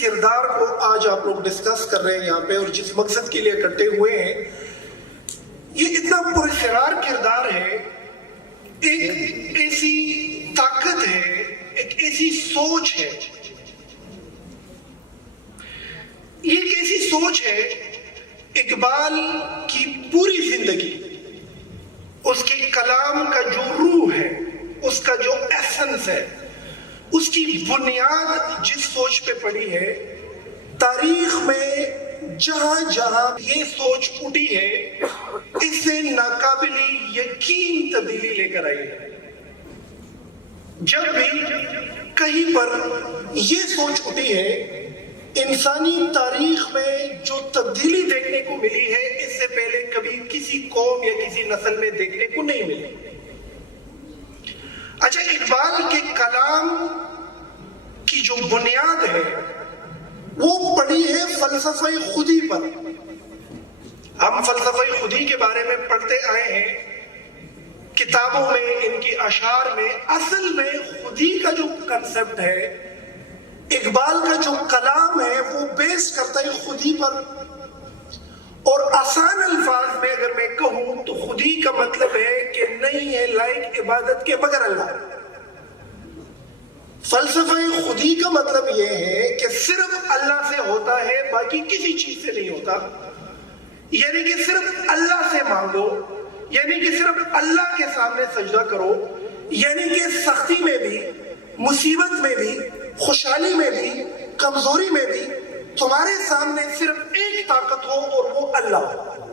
کردار کو آج آپ لوگ ڈسکس کر رہے ہیں یہاں پہ اور جس مقصد کے لیے اکٹھے ہوئے ہیں، یہ اتنا پراسرار کردار ہے، ایک ایسی طاقت ہے، ایک ایسی سوچ ہے، یہ ایک ایسی سوچ ہے۔ اقبال کی پوری زندگی، اس کے کلام کا جو روح ہے، اس کا جو ایسنس ہے، اس کی بنیاد جس سوچ پہ پڑی ہے، تاریخ میں جہاں جہاں یہ سوچ اٹھی ہے، اس سے ناقابل یقین تبدیلی لے کر آئی ہے۔ جب بھی کہیں پر یہ سوچ اٹھی ہے، انسانی تاریخ میں جو تبدیلی دیکھنے کو ملی ہے، اس سے پہلے کبھی کسی قوم یا کسی نسل میں دیکھنے کو نہیں ملی۔ اچھا، اقبال کے کلام کی جو بنیاد ہے وہ پڑی ہے فلسفہ خودی پر۔ ہم فلسفہ خودی کے بارے میں پڑھتے آئے ہیں کتابوں میں، ان کی اشعار میں۔ اصل میں خودی کا جو کنسپٹ ہے، اقبال کا جو کلام ہے، وہ بیس کرتا ہے خودی پر۔ اور آسان الفاظ میں اگر میں کہوں تو خودی کا مطلب ہے کہ نہیں ہے لائق عبادت کے بغیر اللہ۔ فلسفہ خودی کا مطلب یہ ہے کہ صرف اللہ سے ہوتا ہے، باقی کسی چیز سے نہیں ہوتا۔ یعنی کہ صرف اللہ سے مانگو، یعنی کہ صرف اللہ کے سامنے سجدہ کرو، یعنی کہ سختی میں بھی، مصیبت میں بھی، خوشحالی میں بھی، کمزوری میں بھی تمہارے سامنے صرف ایک طاقت ہو اور وہ اللہ ہو۔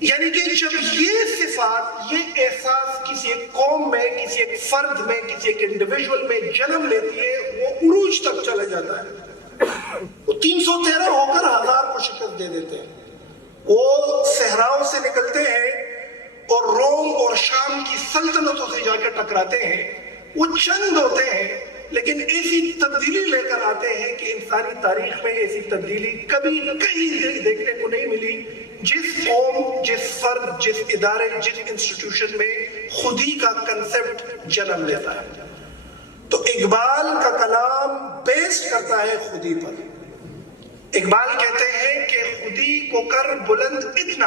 یعنی کہ جب یہ صفات، یہ احساس کسی ایک قوم میں، کسی ایک فرد میں، کسی ایک انڈیویجول میں جنم لیتی ہے، وہ عروج تک چلا جاتا ہے۔ وہ 313 ہو کر 1000 کو شکست دے دیتے ہیں۔ وہ صحراؤں سے نکلتے ہیں اور روم اور شام کی سلطنتوں سے جا کے ٹکراتے ہیں۔ وہ چند ہوتے ہیں لیکن ایسی تبدیلی لے کر آتے ہیں کہ انسانی تاریخ میں ایسی تبدیلی کبھی کہیں دیکھنے کو نہیں ملی۔ جس قوم، جس فرد، جس ادارے، جس انسٹیٹیوشن میں خودی کا کنسپٹ جنم لیتا ہے، تو اقبال کا کلام بیس کرتا ہے خودی پر۔ اقبال کہتے ہیں کہ خودی کو کر بلند اتنا۔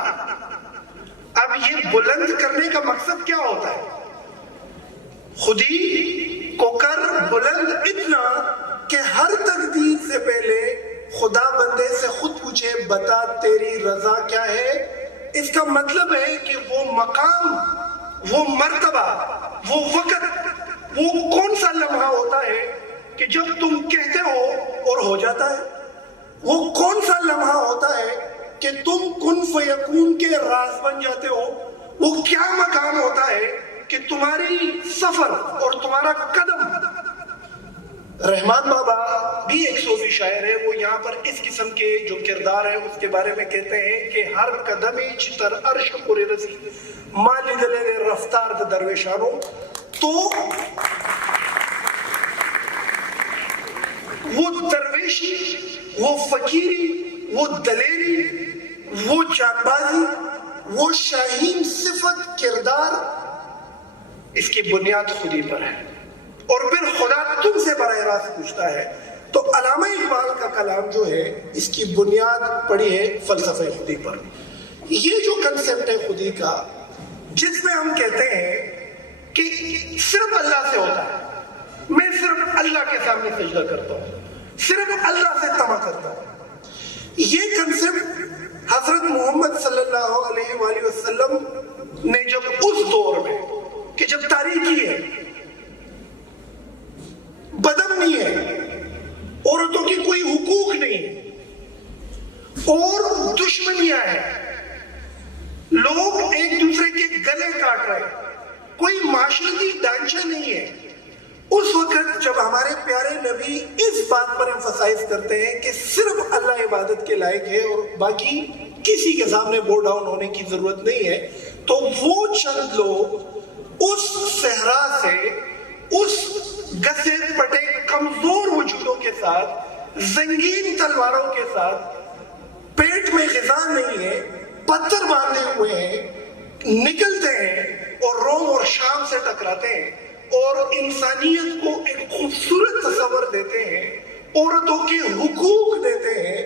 اب یہ بلند کرنے کا مقصد کیا ہوتا ہے؟ خودی کو کر بلند اتنا کہ ہر تقدیر سے پہلے خدا بندے سے خود پوچھے، بتا تیری رضا کیا ہے۔ اس کا مطلب ہے کہ وہ مقام، وہ مرتبہ، وہ وقت، وہ کون سا لمحہ ہوتا ہے کہ جب تم کہتے ہو اور ہو جاتا ہے؟ وہ کون سا لمحہ ہوتا ہے کہ تم کن فیکون کے راز بن جاتے ہو؟ وہ کیا مقام ہوتا ہے کہ تمہاری سفر اور تمہارا قدم۔ رحمان بابا بھی ایک صوفی شاعر ہے، وہ یہاں پر اس قسم کے جو کردار ہے اس کے بارے میں کہتے ہیں کہ ہر قدمی چتر عرش پورے رسی مالی دلے رفتار درویشانوں۔ تو وہ درویشی، وہ فقیری، وہ دلیری، وہ جانبازی، وہ شاہین صفت، کردار، اس کی بنیاد خودی پر ہے۔ اور پھر خدا تم سے براہ راست پوچھتا ہے۔ تو علامہ اقبال کا کلام جو ہے، اس کی بنیاد پڑی ہے فلسفہ خودی پر۔ یہ جو کنسپٹ ہے خودی کا، جس میں ہم کہتے ہیں کہ صرف اللہ سے ہوتا ہے، میں صرف اللہ کے سامنے سجدہ کرتا ہوں، صرف اللہ سے طمع کرتا ہوں، یہ کنسپٹ حضرت محمد صلی اللہ علیہ وآلہ وسلم نے جب اس دور میں کہ جب تاریکی ہے، بدامنی ہے، عورتوں کی کوئی حقوق نہیں ہے اور دشمنیاں ہیں، لوگ ایک دوسرے کے گلے کاٹ رہے ہیں، کوئی معاشرتی ڈھانچہ نہیں ہے، اس وقت جب ہمارے پیارے نبی اس بات پر ایمفسائز کرتے ہیں کہ صرف اللہ عبادت کے لائق ہے اور باقی کسی کے سامنے بو ڈاؤن ہونے کی ضرورت نہیں ہے، تو وہ چند لوگ اس صحرا سے، اس گسے پٹے کمزور وجودوں کے ساتھ، زنگین تلواروں کے ساتھ، پیٹ میں غذا نہیں ہے، پتھر باندھے ہوئے ہیں، نکلتے ہیں اور روم اور شام سے ٹکراتے ہیں اور انسانیت کو ایک خوبصورت تصور دیتے ہیں عورتوں کے حقوق دیتے ہیں,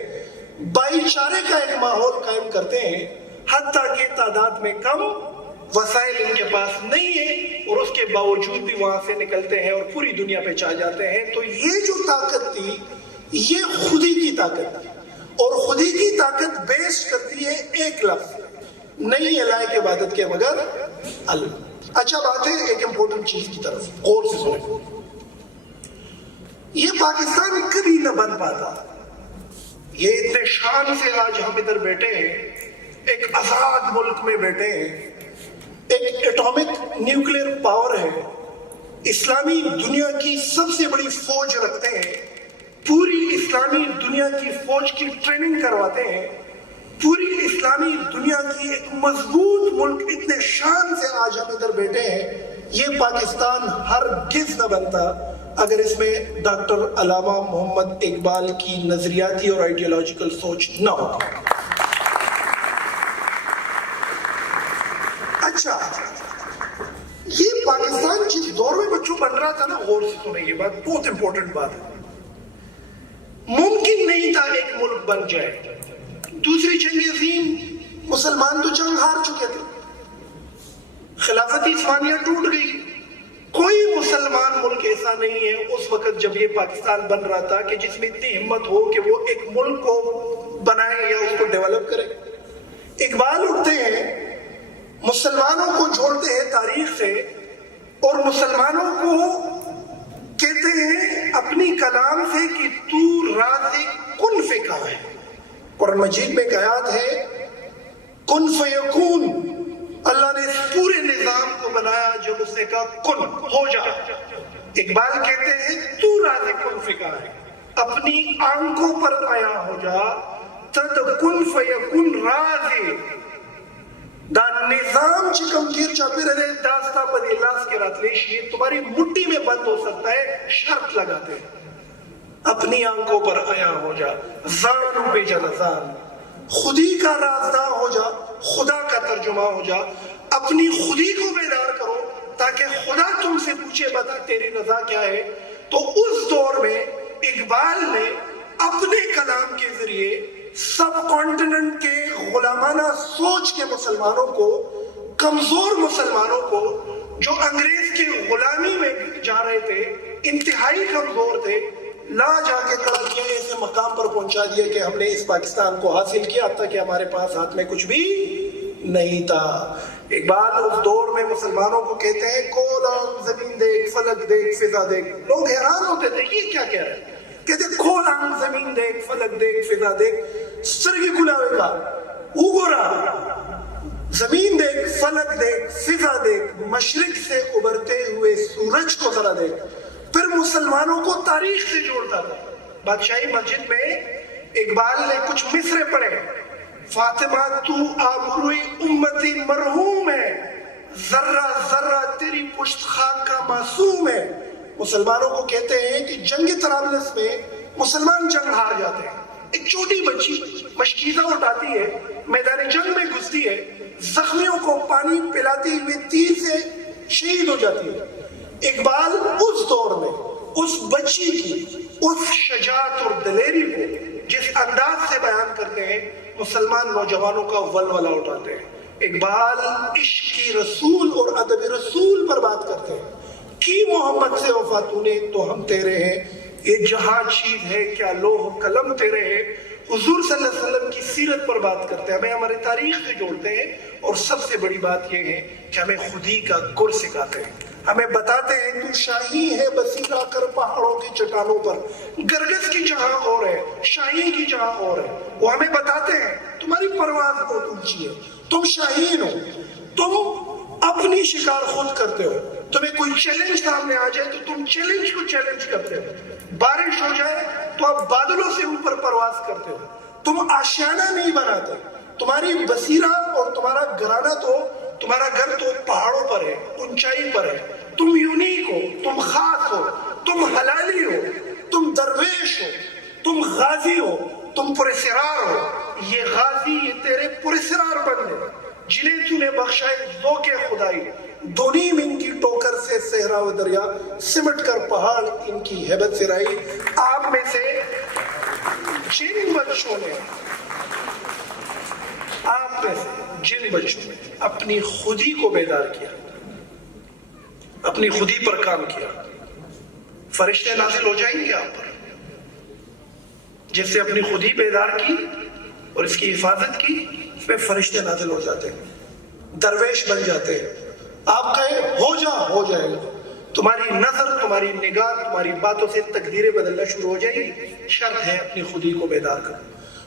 بھائی چارے کا ایک ماحول قائم کرتے ہیں, حتیٰ کہ تعداد میں کم, وسائل ان کے پاس نہیں ہے, اور اس کے باوجود بھی وہاں سے نکلتے ہیں اور پوری دنیا پہ چھا جاتے ہیں. تو یہ جو طاقت تھی یہ خودی کی طاقت تھی, اور خودی کی طاقت بیس کرتی ہے ایک لفظ, نہیں الہ کی عبادت کے مگر اللہ. اچھا بات ہے, ایک امپورٹنٹ چیز کی طرف غور سے سنیں. یہ پاکستان کبھی نہ بن پاتا. یہ اتنے شان سے آج ہم ادھر بیٹھے ہیں, ایک آزاد ملک میں بیٹھے ہیں, ایک ایٹامک نیوکلیر پاور ہے, اسلامی دنیا کی سب سے بڑی فوج رکھتے ہیں, پوری اسلامی دنیا کی فوج کی ٹریننگ کرواتے ہیں, پوری اسلامی دنیا کی ایک مضبوط ملک, اتنے شان سے آج ہم ادھر بیٹھے ہیں. یہ پاکستان ہرگز نہ بنتا اگر اس میں ڈاکٹر علامہ محمد اقبال کی نظریاتی اور آئیڈیالوجیکل سوچ نہ ہوتی. اچھا, یہ پاکستان جس دور میں بچوں بن رہا تھا نا, غور سے سنیں, یہ بات بہت امپورٹنٹ بات ہے. ممکن نہیں تھا ایک ملک بن جائے. دوسری جنگ عظیم مسلمان تو جنگ ہار چکے تھے, خلافت عثمانیہ ٹوٹ گئی. کوئی مسلمان ملک ایسا نہیں ہے اس وقت جب یہ پاکستان بن رہا تھا کہ جس میں اتنی ہمت ہو کہ وہ ایک ملک کو بنائے یا اس کو ڈیولپ کرے. اقبال اٹھتے ہیں, مسلمانوں کو جوڑتے ہیں تاریخ سے, اور مسلمانوں کو کہتے ہیں اپنی کلام سے کہ تو راز کن فکا ہے. قرآن مجید میں ایک آیات ہے, کن فیکون. اللہ نے اس پورے نظام کو بنایا جب اس نے کہا کن, ہو جا. اقبال کہتے ہیں تو راز کن فکا ہے, اپنی آنکھوں پر آیا ہو جا, تد کن فیکون راز دا نظام چکم تیر چاپی رہے داستا پدی لاس کے رات لیشی, تمہاری مٹھی میں بند ہو سکتا ہے, شرط لگاتے ہیں اپنی آنکھوں پر آیا ہو جا. زانو بے جلزان, خودی کا رازداں ہو جا, خدا کا ترجمہ ہو جا. اپنی خودی کو بیدار کرو تاکہ خدا تم سے پوچھے بتا تیری رضا کیا ہے. تو اس دور میں اقبال نے اپنے کلام کے ذریعے سب کانٹیننٹ کے غلامانہ سوچ کے مسلمانوں کو, کمزور مسلمانوں کو جو انگریز کی غلامی میں جا رہے تھے, انتہائی کمزور تھے, لا جا کے کھڑا کیا, ایسے مقام پر پہنچا دیا کہ ہم نے اس پاکستان کو حاصل کیا حتیٰ کہ ہمارے پاس ہاتھ میں کچھ بھی نہیں تھا. اقبال اس دور میں مسلمانوں کو کہتے ہیں کولان زمین دیکھ, فلک دیکھ, فضا دیکھ. لوگ حیران ہوتے تھے یہ کیا کہہ رہے ہیں, کہتے کولان زمین دیکھ, فلک دیکھ, فضا دیکھ. سرگی کلاوے کا اوگورا, زمین دیکھ, فلک دیکھ, فضا دیکھ, مشرق سے ابھرتے ہوئے سورج کو ذرا دیکھ. پھر مسلمانوں کو تاریخ سے جوڑتا تھا. بادشاہی مسجد میں اقبال نے کچھ مصرے پڑھے, فاطمہ تو آبروئی امتی مرحوم ہے, ذرہ ذرہ تیری پشت خاک کا معصوم ہے. مسلمانوں کو کہتے ہیں کہ جنگ طرابلس میں مسلمان جنگ ہار جاتے ہیں. ایک چھوٹی بچی مشکیزہ اٹھاتی ہے, میدان جنگ میں گھستی ہے, زخمیوں کو پانی پلاتی ہوئے تیر سے شہید ہو جاتی ہے. اقبال اس دور میں اس بچی کی اس شجاعت اور دلیری کو جس انداز سے بیان کرتے ہیں, مسلمان نوجوانوں کا ولولہ اٹھاتے ہیں. اقبال عشق کی رسول اور ادب رسول پر بات کرتے ہیں. کی محمد سے وفا تو نے تو ہم تیرے ہیں, یہ جہاں چیز ہے کیا لوح قلم تیرے ہیں. حضور صلی اللہ علیہ وسلم کی سیرت پر بات کرتے ہیں, ہمیں ہمارے تاریخ سے جوڑتے ہیں. اور سب سے بڑی بات یہ ہے کہ ہمیں خودی کا گر سکھاتے ہیں, ہمیں بتاتے ہیں تو شاہی ہے بسیرا کر پہاڑوں کی چٹانوں پر, گرگس کی جہاں اور ہے, شاہی کی جہاں اور ہے. وہ ہمیں بتاتے ہیں تمہاری پرواز بہت اونچی ہے, تم شاہین ہو, تم اپنی شکار خود کرتے ہو. تمہیں کوئی چیلنج سامنے آ جائے تو تم چیلنج کو چیلنج کرتے ہو. بارش ہو جائے تو آپ بادلوں سے اوپر پرواز کرتے ہو. تم آشیانہ نہیں بناتے. تمہاری بصیرہ اور تمہارا گھرانہ تو, تمہارا گھر تو پہاڑوں پر ہے, اونچائی پر ہے. تم یونیک ہو, تم خاص ہو, تم حلالی ہو, تم درویش ہو, تم غازی ہو, تم پرسرار ہو. یہ غازی, یہ تیرے پرسرار بندے جنہیں تو نے بخشائے ذوق خدائی, دونیم ان کی ٹوکر سے صحرا و دریا، سمٹ کر پہاڑ ان کی ہیبت سے رائی۔ آپ میں سے جن بچوں نے اپنی خودی کو بیدار کیا، اپنی خودی پر کام کیا، فرشتے نازل ہو جائیں گے آپ پر۔ جس سے اپنی خودی بیدار کی اور اس کی حفاظت کی، اس پہ فرشتے نازل ہو جاتے ہیں، درویش بن جاتے ہیں۔ آپ کہیں ہو جائے گا، تمہاری نظر، تمہاری نگاہ، تمہاری باتوں سے تقدیریں بدلنا شروع ہو جائیں گی۔ شرط ہے اپنی خودی کو بیدار کرو۔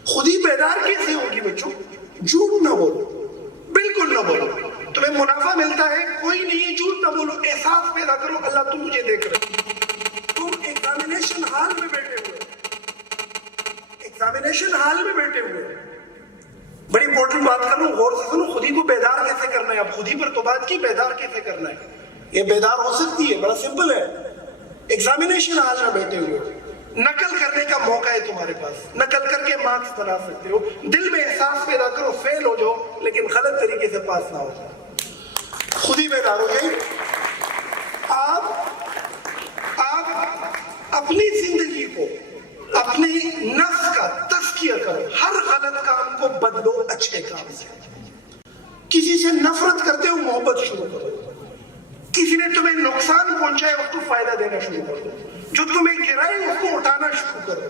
خودی بیدار کیسے ہوگی بچوں؟ جھوٹ نہ بولو، بالکل نہ بولو۔ تمہیں منافع ملتا ہے، کوئی نہیں، جھوٹ نہ بولو۔ احساس پیدا کرو اللہ تم مجھے دیکھ رہے ہو۔ تم ایگزامینیشن ہال میں بیٹھے ہوئے، بڑی امپورٹنٹ بات کروں، غور سے سنو۔ خودی کو بیدار کیسے کرنا ہے؟ اب خودی پر تو بات کی، بیدار کیسے کرنا ہے؟ یہ بیدار ہو سکتی ہے، بڑا سمپل ہے۔ ایگزامینیشن ہال میں بیٹھے ہوئے، نقل کرنے کا موقع ہے تمہارے پاس، نقل کر کے مارکس بنا سکتے ہو۔ دل میں احساس پیدا کرو، فیل ہو جاؤ لیکن غلط طریقے سے پاس نہ ہو جاؤ۔ خودی بیدار ہو گئی۔ آپ اپنی زندگی کو، اپنی نفس کا تزکیہ کرو، ہر غلط کام کو بدلو اچھے کام سے۔ کسی سے نفرت کرتے ہو، محبت شروع کرو۔ کسی نے تمہیں نقصان پہنچائے، اس کو فائدہ دینا شروع کر دو۔ جو تمہیں گرائے اس کو اٹھانا شروع کرو۔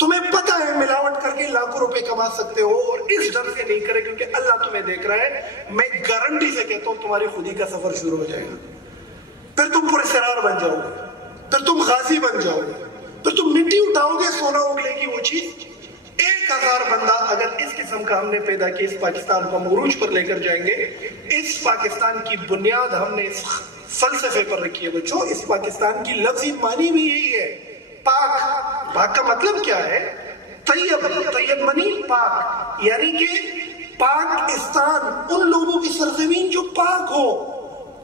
تمہیں پتا ہے ملاوٹ کر کے لاکھوں روپے کما سکتے ہو، اور اس ڈر سے نہیں کرے کیونکہ اللہ تمہیں دیکھ رہا ہے۔ میں گارنٹی سے کہتا ہوں تمہاری خودی کا سفر شروع ہو جائے گا۔ پھر تم پراسرار بن جاؤ گے، پھر تم غازی بن جاؤ گے، پھر تم مٹی اٹھاؤ گے، سونا اگلے گی وہ چیز۔ 1000 بندہ اگر اس قسم کا ہم نے پیدا کیا، اس پاکستان کو ہم عروج پر لے کر جائیں گے۔ اس پاکستان کی بنیاد ہم نے اس فلسفے پر رکھی ہے بچوں۔ اس پاکستان کی لفظی معنی بھی یہی ہے، پاک۔ پاک کا مطلب کیا ہے؟ طیب، طیب منی پاک، یعنی کہ پاکستان ان لوگوں کی سرزمین جو پاک ہو۔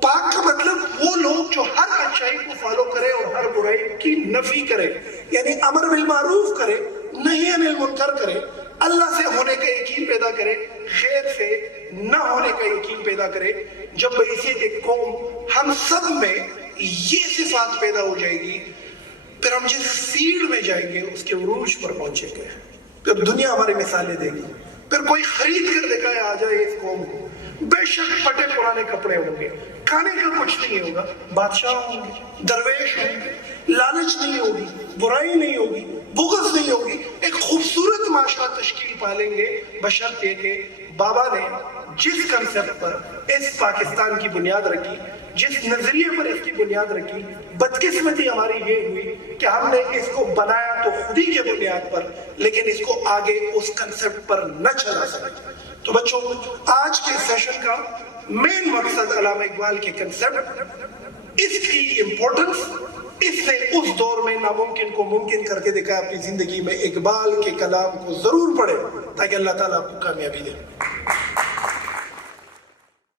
پاک کا مطلب وہ لوگ جو ہر اچھائی کو فالو کرے اور ہر برائی کی نفی کرے، یعنی امر بالمعروف کرے، نہی عن المنکر کرے، اللہ سے ہونے کا یقین پیدا کرے، خیر سے نہ ہونے کا یقین پیدا کرے۔ جب بحیثیت ایک قوم ہم سب میں یہ صفات پیدا ہو جائے گی، پھر ہم جس فیلڈ میں جائیں گے اس کے عروج پر پہنچیں گے، پھر دنیا ہماری مثالیں دے گی۔ پھر کوئی خرید کر دکھائے آ جائے اس قوم کو، بے شک پھٹے پرانے کپڑے ہوں گے، کھانے کا کچھ نہیں ہوگا، بادشاہ ہوں گے، درویش ہوں گے، لالچ نہیں ہوگی، برائی نہیں ہوگی، بغض نہیں ہوگی، ایک خوبصورت معاشرہ تشکیل پالیں گے، بشرطے کہ بابا نے جس کنسپٹ پر اس پاکستان کی بنیاد رکھی، جس نظریے پر اس کی بنیاد رکھی۔ بدقسمتی ہماری یہ ہوئی کہ ہم نے اس کو بنایا تو خودی کے بنیاد پر، لیکن اس کو آگے اس کنسپٹ پر نہ چلا سکے۔ تو بچوں، آج کے سیشن کا مین مقصد علامہ اقبال کے کنسپٹ، اس کی امپورٹنس، اس نے اس دور میں ناممکن کو ممکن کر کے دکھایا۔ اپنی زندگی میں اقبال کے کلام کو ضرور پڑھیں تاکہ اللہ تعالیٰ آپ کو کامیابی دے۔